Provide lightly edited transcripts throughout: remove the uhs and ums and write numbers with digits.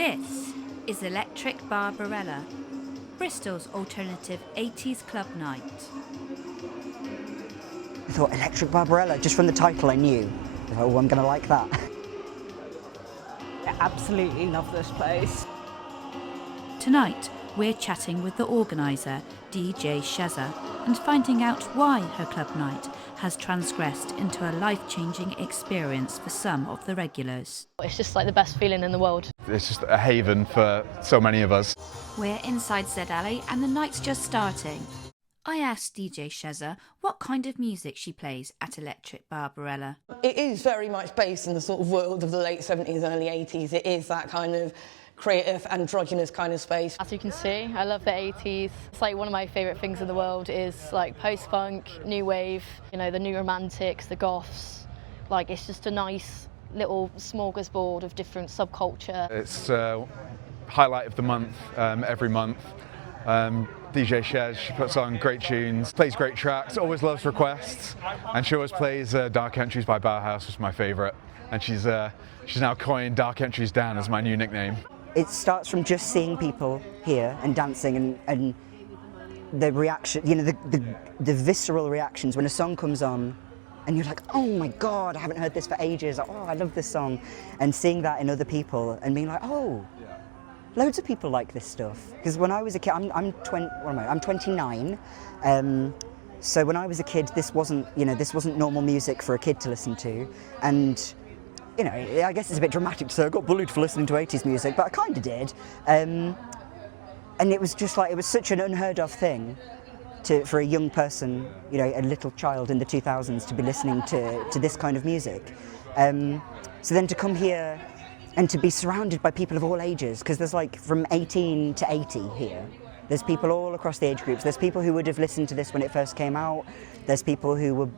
This is Electric Barbarella, Bristol's alternative 80s club night. I thought Electric Barbarella, just from the title I knew, oh, I'm going to like that. I absolutely love this place. Tonight, we're chatting with the organiser, DJ Chezza, and finding out why her club night has transgressed into a life-changing experience for some of the regulars. It's just like the best feeling in the world. It's just a haven for so many of us. We're inside Z Alley and the night's just starting. I asked DJ Chezza what kind of music she plays at Electric Barbarella. It is very much based in the sort of world of the late 70s, early 80s. It is that kind of creative, androgynous kind of space. As you can see, I love the 80s. It's like one of my favourite things in the world is like post-punk, new wave, you know, the new Romantics, the Goths. Like, it's just a nice little smorgasbord of different subculture. It's highlight of the month, every month. DJ Chezza, she puts on great tunes, plays great tracks, always loves requests, and she always plays Dark Entries by Bauhaus, which is my favourite. And she's now coined Dark Entries Dan as my new nickname. It starts from just seeing people here and dancing and the reaction, you know, the visceral reactions when a song comes on and you're like, oh my God, I haven't heard this for ages, oh, I love this song. And seeing that in other people and being like, oh, loads of people like this stuff. Because when I was a kid, I'm 29. So when I was a kid, this wasn't normal music for a kid to listen to. And you know, I guess it's a bit dramatic to say I got bullied for listening to 80s music, but I kind of did. And it was just like, it was such an unheard of thing for a young person, you know, a little child in the 2000s to be listening to this kind of music. So then to come here and to be surrounded by people of all ages, because there's like from 18 to 80 here. There's people all across the age groups. There's people who would have listened to this when it first came out. There's people who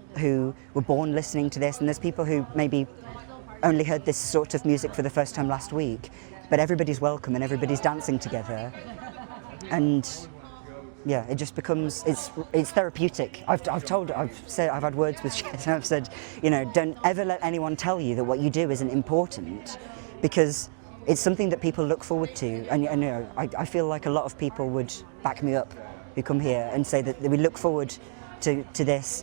were born listening to this, and there's people who maybe only heard this sort of music for the first time last week, but everybody's welcome and everybody's dancing together, and yeah, it just becomes it's therapeutic. I've had words with Chezza and I've said, you know, don't ever let anyone tell you that what you do isn't important, because it's something that people look forward to, and you know, I feel like a lot of people would back me up who come here and say that we look forward to this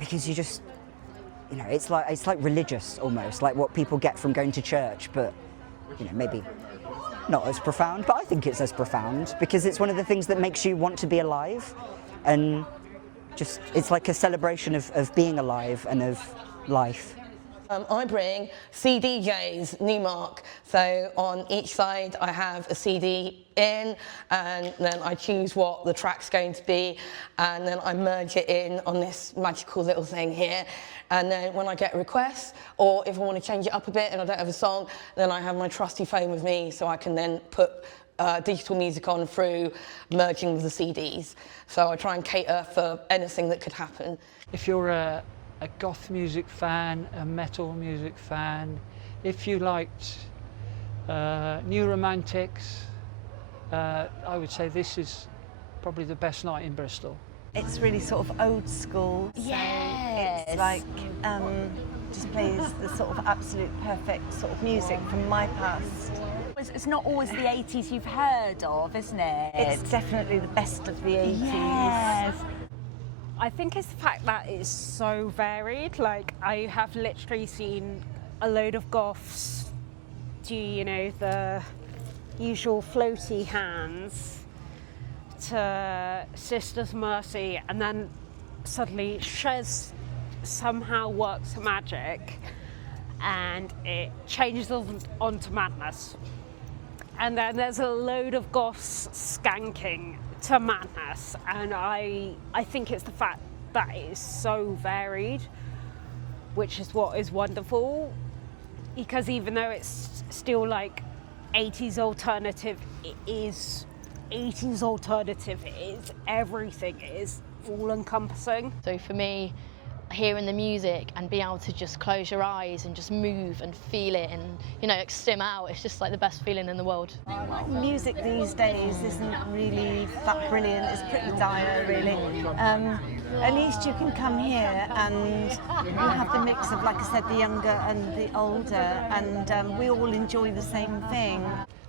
because you just, you know, it's like religious almost, like what people get from going to church, but you know, maybe not as profound, but I think it's as profound because it's one of the things that makes you want to be alive, and just it's like a celebration of being alive and of life. I bring CDJs, Newmark, so on each side I have a CD in, and then I choose what the track's going to be, and then I merge it in on this magical little thing here, and then when I get requests, or if I want to change it up a bit and I don't have a song, then I have my trusty phone with me so I can then put digital music on through merging with the CDs. So I try and cater for anything that could happen. If you're a goth music fan, a metal music fan, if you liked new Romantics, I would say this is probably the best night in Bristol. It's really sort of old school. So it's like just plays the sort of absolute perfect sort of music from my past. It's not always the 80s you've heard of, isn't it? It's definitely the best of the 80s. Yes. I think it's the fact that it's so varied. Like, I have literally seen a load of goths do, you know, the usual floaty hands to Sister's Mercy, and then suddenly Chezza somehow works a magic and it changes onto madness. And then there's a load of goths skanking to madness, and I think it's the fact that it is so varied, which is what is wonderful, because even though it's still like 80s alternative, it is 80s alternative, it is everything, it is all encompassing. So for me, hearing the music and being able to just close your eyes and just move and feel it and, you know, like stim out. It's just like the best feeling in the world. Music these days isn't really that brilliant. It's pretty dire, really. At least you can come here and you have the mix of, like I said, the younger and the older, and we all enjoy the same thing.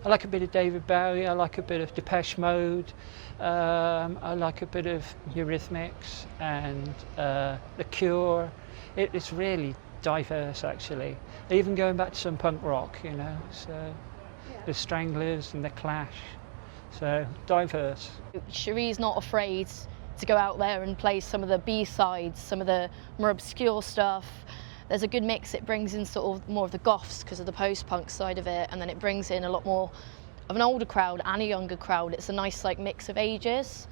I like a bit of David Bowie, I like a bit of Depeche Mode, I like a bit of Eurythmics and The Cure. It's really diverse, actually. Even going back to some punk rock, you know, so the Stranglers and the Clash, so diverse. Cherie's not afraid to go out there and play some of the B-sides, some of the more obscure stuff. There's a good mix. It brings in sort of more of the goths because of the post-punk side of it, and then it brings in a lot more of an older crowd and a younger crowd. It's a nice like mix of ages.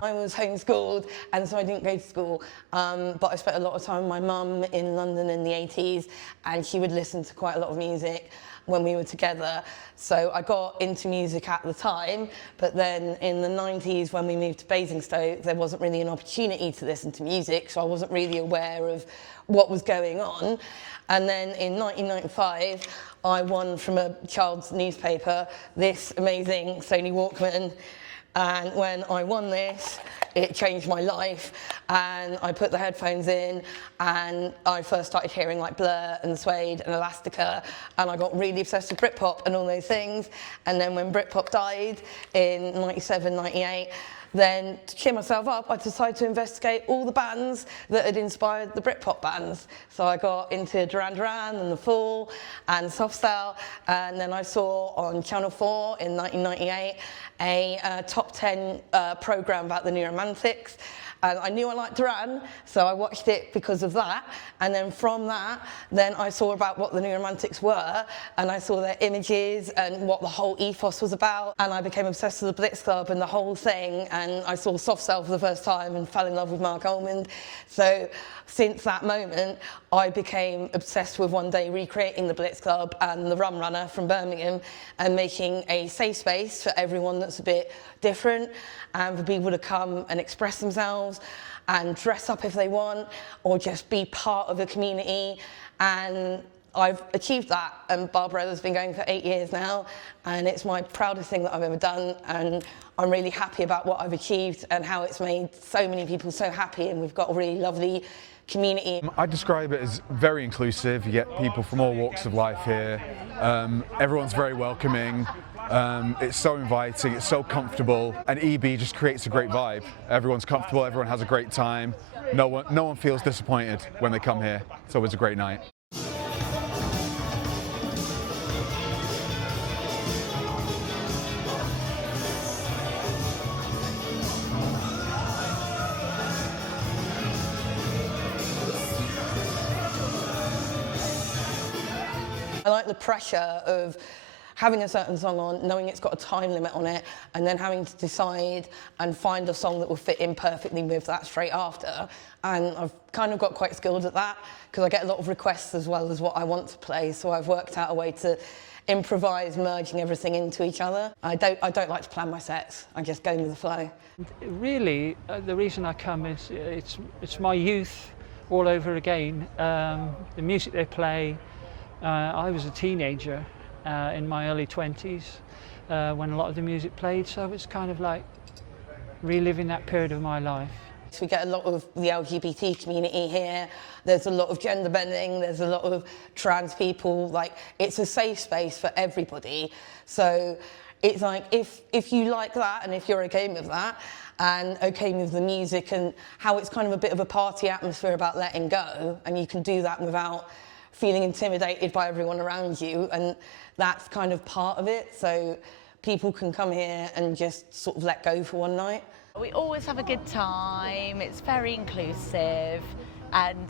I was homeschooled, and so I didn't go to school, but I spent a lot of time with my mum in London in the 80s, and she would listen to quite a lot of music when we were together. So I got into music at the time, but then in the 90s when we moved to Basingstoke, there wasn't really an opportunity to listen to music, so I wasn't really aware of what was going on. And then in 1995, I won from a child's newspaper this amazing Sony Walkman. And when I won this, it changed my life, and I put the headphones in and I first started hearing like Blur and Suede and Elastica, and I got really obsessed with Britpop and all those things. And then when Britpop died in 97, 98, then to cheer myself up, I decided to investigate all the bands that had inspired the Britpop bands. So I got into Duran Duran and The Fall and Soft Cell, and then I saw on Channel 4 in 1998 a top 10 programme about the New Romantics. And I knew I liked Duran, so I watched it because of that. And then from that, then I saw about what the New Romantics were, and I saw their images and what the whole ethos was about. And I became obsessed with the Blitz Club and the whole thing. And I saw Soft Cell for the first time and fell in love with Mark Almond. So since that moment, I became obsessed with one day recreating the Blitz Club and the Rum Runner from Birmingham and making a safe space for everyone that's a bit different, and for people to come and express themselves and dress up if they want, or just be part of a community. And I've achieved that, and Barbarella's been going for 8 years now, and it's my proudest thing that I've ever done, and I'm really happy about what I've achieved and how it's made so many people so happy, and we've got a really lovely community. I describe it as very inclusive. You get people from all walks of life here. Everyone's very welcoming. It's so inviting, it's so comfortable, and EB just creates a great vibe. Everyone's comfortable, everyone has a great time. No one feels disappointed when they come here. It's always a great night. I like the pressure of having a certain song on, knowing it's got a time limit on it, and then having to decide and find a song that will fit in perfectly with that straight after. And I've kind of got quite skilled at that, because I get a lot of requests as well as what I want to play, so I've worked out a way to improvise, merging everything into each other. I don't like to plan my sets, I just go with the flow. Really, the reason I come is it's my youth all over again. The music they play, I was a teenager in my early 20s when a lot of the music played, so it's kind of like reliving that period of my life. So we get a lot of the LGBT community here, there's a lot of gender bending, there's a lot of trans people, like it's a safe space for everybody. So it's like if you like that and if you're okay with that and okay with the music and how it's kind of a bit of a party atmosphere about letting go, and you can do that without feeling intimidated by everyone around you, and that's kind of part of it, so people can come here and just sort of let go for one night. We always have a good time, it's very inclusive, and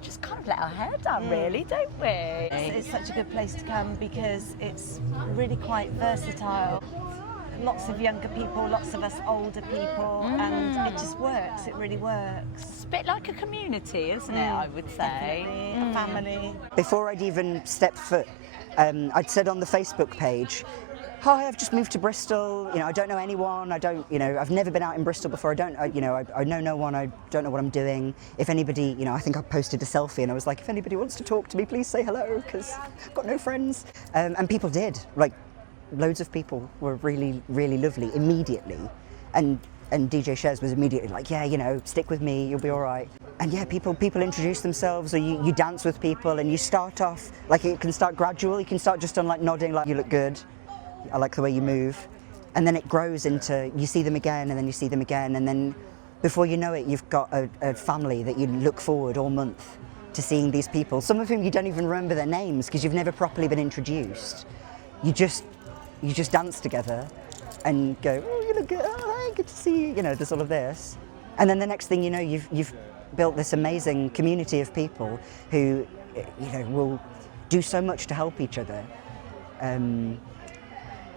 just kind of let our hair down really, don't we? It's such a good place to come because it's really quite versatile. Lots of younger people, lots of us older people, and it just works, it really works. It's a bit like a community, isn't it, I would say? Definitely, a family. Before I'd even stepped foot I'd said on the Facebook page, hi, I've just moved to Bristol, I don't know anyone, I've never been out in Bristol before, I know no one, I don't know what I'm doing. If anybody, I think I posted a selfie and I was like, if anybody wants to talk to me, please say hello, because I've got no friends. And people did, like, loads of people were really, really lovely immediately. And DJ Chezza was immediately like, yeah, stick with me, you'll be all right. And yeah, people introduce themselves, or you dance with people, and you start off, like, it can start gradual, you can start just on, like, nodding, like, you look good. I like the way you move. And then it grows into, you see them again, and then you see them again, and then before you know it, you've got a family that you look forward all month to seeing these people, some of whom you don't even remember their names because you've never properly been introduced. You just dance together and go, oh, you look good, oh, hey, good to see you, there's all of this. And then the next thing you know, you've built this amazing community of people who, will do so much to help each other.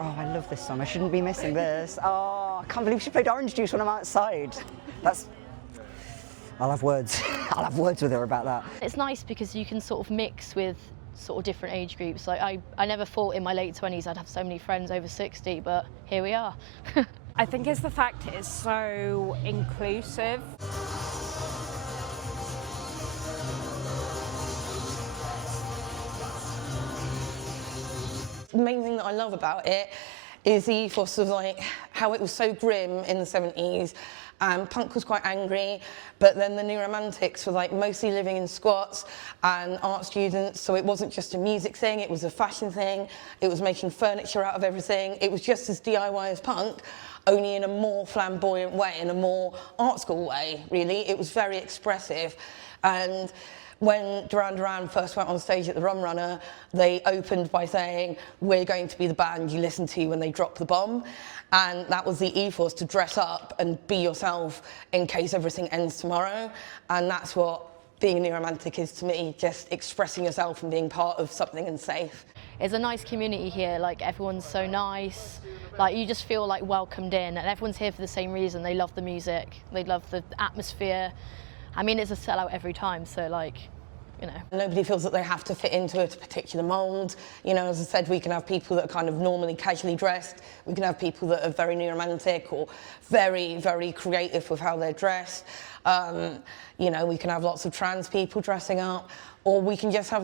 Oh, I love this song. I shouldn't be missing this. Oh, I can't believe she played Orange Juice when I'm outside. I'll have words. I'll have words with her about that. It's nice because you can sort of mix with sort of different age groups. Like I never thought in my late 20s I'd have so many friends over 60, but here we are. I think it's the fact it's so inclusive. The main thing that I love about it is the ethos of like how it was so grim in the 70s, and punk was quite angry, but then the New Romantics were like mostly living in squats and art students, so it wasn't just a music thing, it was a fashion thing, it was making furniture out of everything, it was just as DIY as punk, only in a more flamboyant way, in a more art school way, really. It was very expressive. And when Duran Duran first went on stage at the Rum Runner, they opened by saying, we're going to be the band you listen to when they drop the bomb. And that was the ethos, to dress up and be yourself in case everything ends tomorrow. And that's what being a New Romantic is to me, just expressing yourself and being part of something and safe. It's a nice community here, like everyone's so nice, like you just feel like welcomed in, and everyone's here for the same reason. They love the music, they love the atmosphere. I mean, it's a sellout every time, so like, Nobody feels that they have to fit into a particular mould. As I said, we can have people that are kind of normally casually dressed. We can have people that are very New Romantic or very, very creative with how they're dressed. We can have lots of trans people dressing up. Or we can just have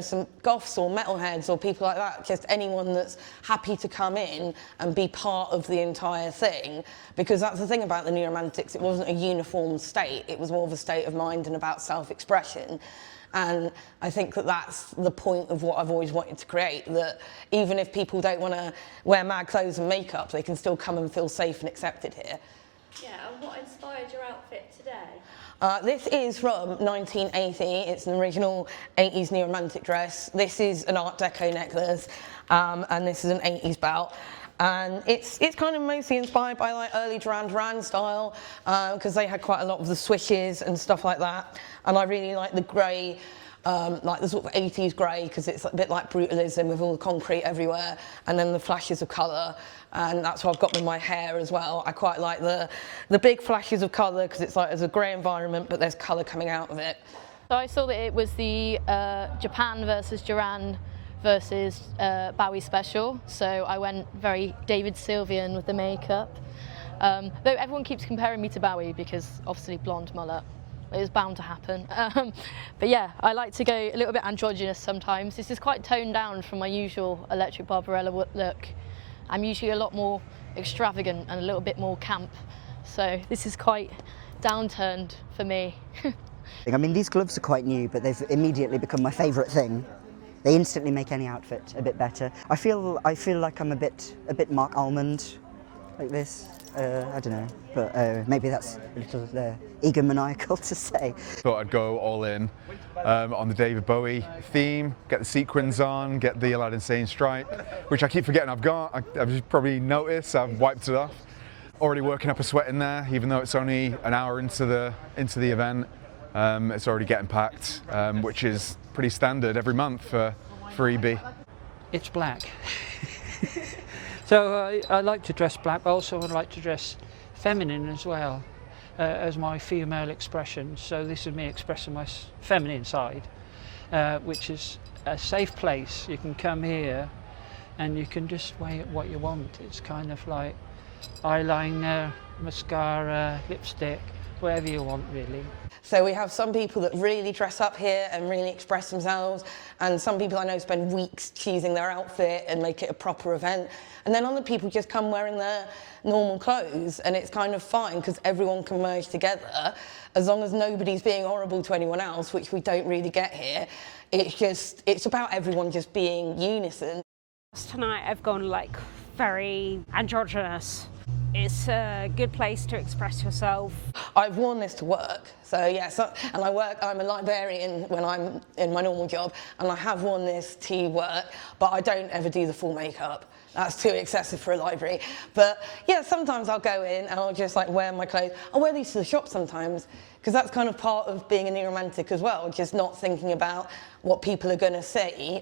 some goths or metalheads or people like that, just anyone that's happy to come in and be part of the entire thing. Because that's the thing about the New Romantics, it wasn't a uniform state, it was more of a state of mind and about self-expression. And I think that that's the point of what I've always wanted to create, that even if people don't want to wear mad clothes and makeup, they can still come and feel safe and accepted here. Yeah, and what inspired your outfit today? This is from 1980. It's an original 80s New Romantic dress. This is an Art Deco necklace, and this is an 80s belt. And it's kind of mostly inspired by like early Duran Duran style, because they had quite a lot of the swishes and stuff like that. And I really like the grey, like the sort of 80s grey, because it's a bit like brutalism with all the concrete everywhere, and then the flashes of colour. And that's what I've got with my hair as well. I quite like the big flashes of colour, because it's like there's a grey environment, but there's colour coming out of it. So I saw that it was the Japan versus Duran versus Bowie special, so I went very David Sylvian with the makeup. Though everyone keeps comparing me to Bowie because obviously blonde mullet, it was bound to happen. But yeah, I like to go a little bit androgynous sometimes. This is quite toned down from my usual electric Barbarella look. I'm usually a lot more extravagant and a little bit more camp, so this is quite downturned for me. I mean, these gloves are quite new, but they've immediately become my favourite thing. They instantly make any outfit a bit better. I feel like I'm a bit Mark Almond, like this. I don't know, but maybe that's a little egomaniacal to say. Thought I'd go all in on the David Bowie theme, get the sequins on, get the Aladdin Sane stripe, which I keep forgetting I've got. I've probably noticed, I've wiped it off. Already working up a sweat in there, even though it's only an hour into the event. It's already getting packed, which is pretty standard every month for EB. It's black. So I like to dress black, but also I like to dress feminine as well, as my female expression. So this is me expressing my feminine side, which is a safe place. You can come here and you can just wear what you want. It's kind of like eyeliner, mascara, lipstick, whatever you want really. So we have some people that really dress up here and really express themselves, and some people I know spend weeks choosing their outfit and make it a proper event. And then other people just come wearing their normal clothes, and it's kind of fine because everyone can merge together as long as nobody's being horrible to anyone else, which we don't really get here. It's about everyone just being unison. Tonight I've gone like very androgynous. It's a good place to express yourself. I've worn this to work, so yes, and I'm a librarian when I'm in my normal job, and I have worn this to work, but I don't ever do the full makeup. That's too excessive for a library. But yeah, sometimes I'll go in and I'll just like wear my clothes. I'll wear these to the shop sometimes, because that's kind of part of being a new romantic as well, just not thinking about what people are going to say,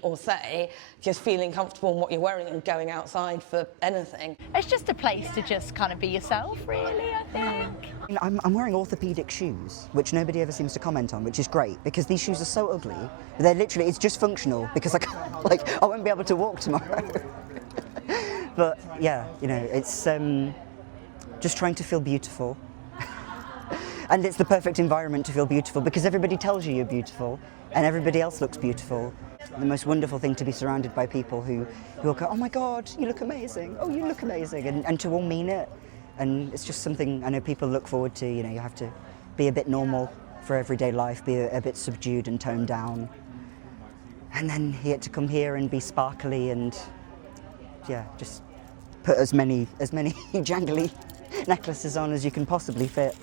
just feeling comfortable in what you're wearing and going outside for anything. It's just a place to just kind of be yourself, really, I think. I'm wearing orthopedic shoes, which nobody ever seems to comment on, which is great, because these shoes are so ugly. They're literally, it's just functional, because I won't be able to walk tomorrow. But yeah, you know, it's just trying to feel beautiful. And it's the perfect environment to feel beautiful, because everybody tells you you're beautiful and everybody else looks beautiful. The most wonderful thing to be surrounded by people who will go, oh my God, you look amazing. Oh, you look amazing. And to all mean it. And it's just something I know people look forward to. You know, you have to be a bit normal for everyday life, be a bit subdued and toned down. And then you get to come here and be sparkly and, yeah, just put as many jangly necklaces on as you can possibly fit.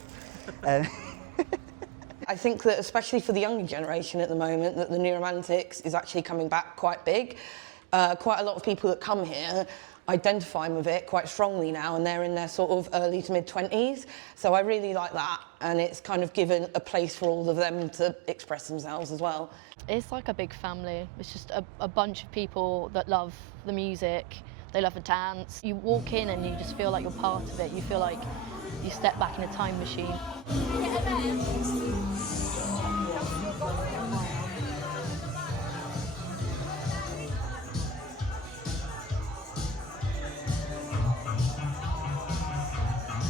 I think that especially for the younger generation at the moment, that the New Romantics is actually coming back quite big. Quite a lot of people that come here identify with it quite strongly now, and they're in their sort of early to mid-20s. So I really like that, and it's kind of given a place for all of them to express themselves as well. It's like a big family. It's just a bunch of people that love the music, they love the dance. You walk in and you just feel like you're part of it. You feel like you step back in a time machine.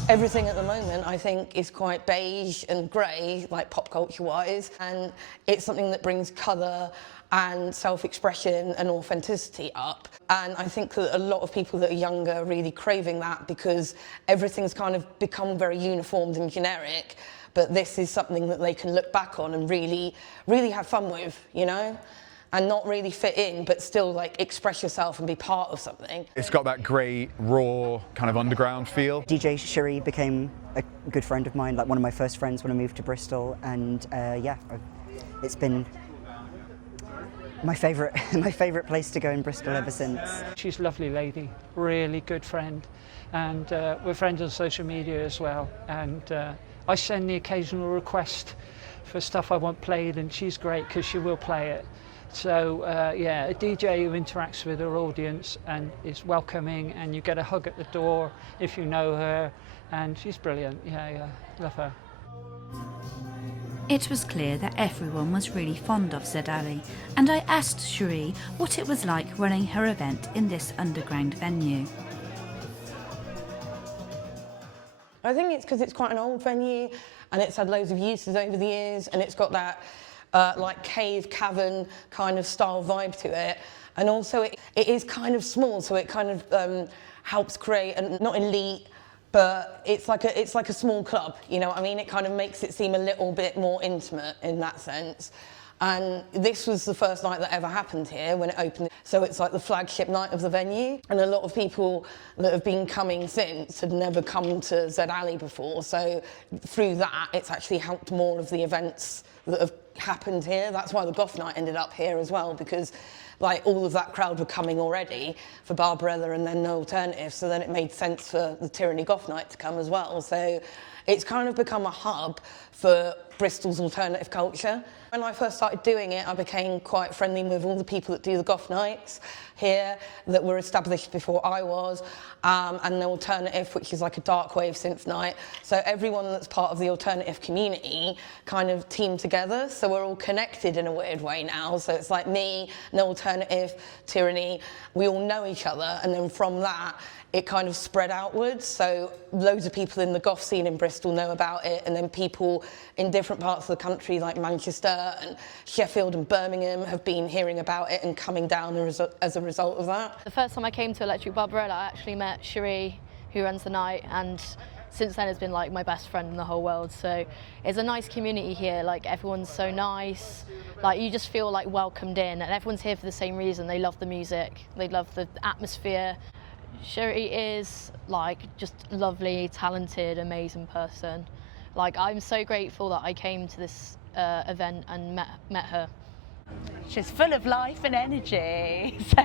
Everything at the moment, I think, is quite beige and grey, like pop culture-wise, and it's something that brings colour and self-expression and authenticity up. And I think that a lot of people that are younger are really craving that, because everything's kind of become very uniformed and generic, but this is something that they can look back on and really, really have fun with, you know? And not really fit in, but still like express yourself and be part of something. It's got that great, raw, kind of underground feel. DJ Chezza became a good friend of mine, like one of my first friends when I moved to Bristol, and yeah, it's been my favourite place to go in Bristol ever since. She's a lovely lady, really good friend, and we're friends on social media as well, and I send the occasional request for stuff I want played, and she's great because she will play it. So yeah, a DJ who interacts with her audience and is welcoming, and you get a hug at the door if you know her, and she's brilliant. Yeah, love her. It was clear that everyone was really fond of Zed Ali, and I asked Cherie what it was like running her event in this underground venue. I think it's because it's quite an old venue, and it's had loads of uses over the years, and it's got that like cave, cavern kind of style vibe to it. And also it is kind of small, so it kind of helps create, and not elite, but it's like a small club, you know what I mean? It kind of makes it seem a little bit more intimate in that sense. And this was the first night that ever happened here when it opened. So it's like the flagship night of the venue. And a lot of people that have been coming since had never come to Zed Ali before. So through that, it's actually helped more of the events that have happened here. That's why the Goth night ended up here as well, because like all of that crowd were coming already for Barbarella and then No Alternative. So then it made sense for the Tyranny Goth night to come as well. So it's kind of become a hub for Bristol's alternative culture. When I first started doing it, I became quite friendly with all the people that do the goth nights here that were established before I was, and the alternative, which is like a dark wave synth night. So everyone that's part of the alternative community kind of teamed together, so we're all connected in a weird way now. So it's like me, no alternative, tyranny, we all know each other, and then from that, it kind of spread outwards. So loads of people in the goth scene in Bristol know about it, and then people in different parts of the country like Manchester and Sheffield and Birmingham have been hearing about it and coming down as a result of that. The first time I came to Electric Barbarella, I actually met Cherie, who runs the night, and since then has been like my best friend in the whole world. So it's a nice community here, like everyone's so nice, like you just feel like welcomed in, and everyone's here for the same reason. They love the music, they love the atmosphere. Cherie is like just lovely, talented, amazing person. Like I'm so grateful that I came to this event and met her. She's full of life and energy, so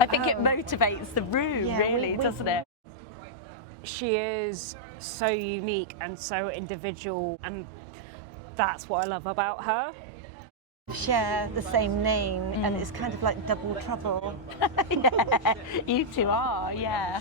I think it motivates the room, really, doesn't it? She is so unique and so individual, and that's what I love about her. Share the same name, and it's kind of like double trouble. Yeah, you two are, yeah.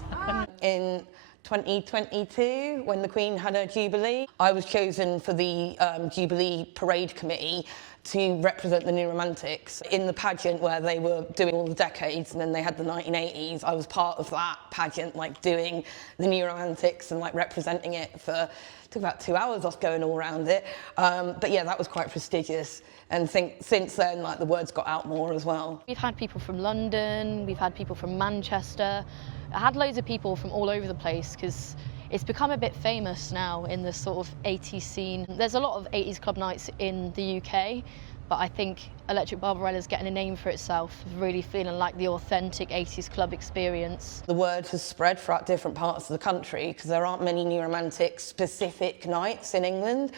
In 2022, when the Queen had her Jubilee, I was chosen for the Jubilee Parade Committee to represent the New Romantics. In the pageant where they were doing all the decades and then they had the 1980s, I was part of that pageant, like doing the New Romantics and like representing it for, it took about 2 hours off going all around it. But yeah, that was quite prestigious. And since then, like the word's got out more as well. We've had people from London, we've had people from Manchester. I had loads of people from all over the place because it's become a bit famous now in the sort of 80s scene. There's a lot of 80s club nights in the UK, but I think Electric Barbarella is getting a name for itself, really feeling like the authentic 80s club experience. The word has spread throughout different parts of the country because there aren't many New Romantic specific nights in England.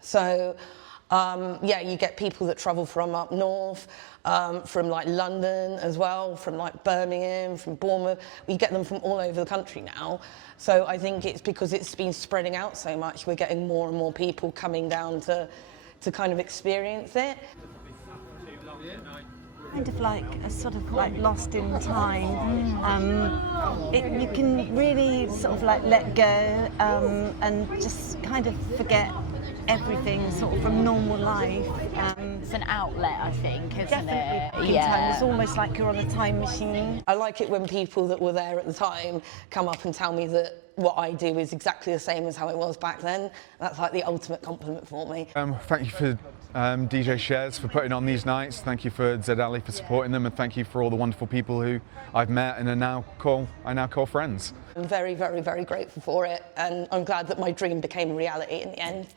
So yeah, you get people that travel from up north, from like London as well, from like Birmingham, from Bournemouth. We get them from all over the country now. So I think it's because it's been spreading out so much, we're getting more and more people coming down to kind of experience it. Kind of like a sort of like lost in time. You can really sort of like let go and just kind of forget everything sort of from normal life. It's an outlet, I think, isn't Definitely it? yeah. It's almost like you're on a time machine. I like it when people that were there at the time come up and tell me that what I do is exactly the same as how it was back then. That's like the ultimate compliment for me. Thank you for DJ Chezza for putting on these nights. Thank you for Zed Ali for supporting them, and thank you for all the wonderful people who I've met and I now call friends. I'm very, very, very grateful for it, and I'm glad that my dream became a reality in the end.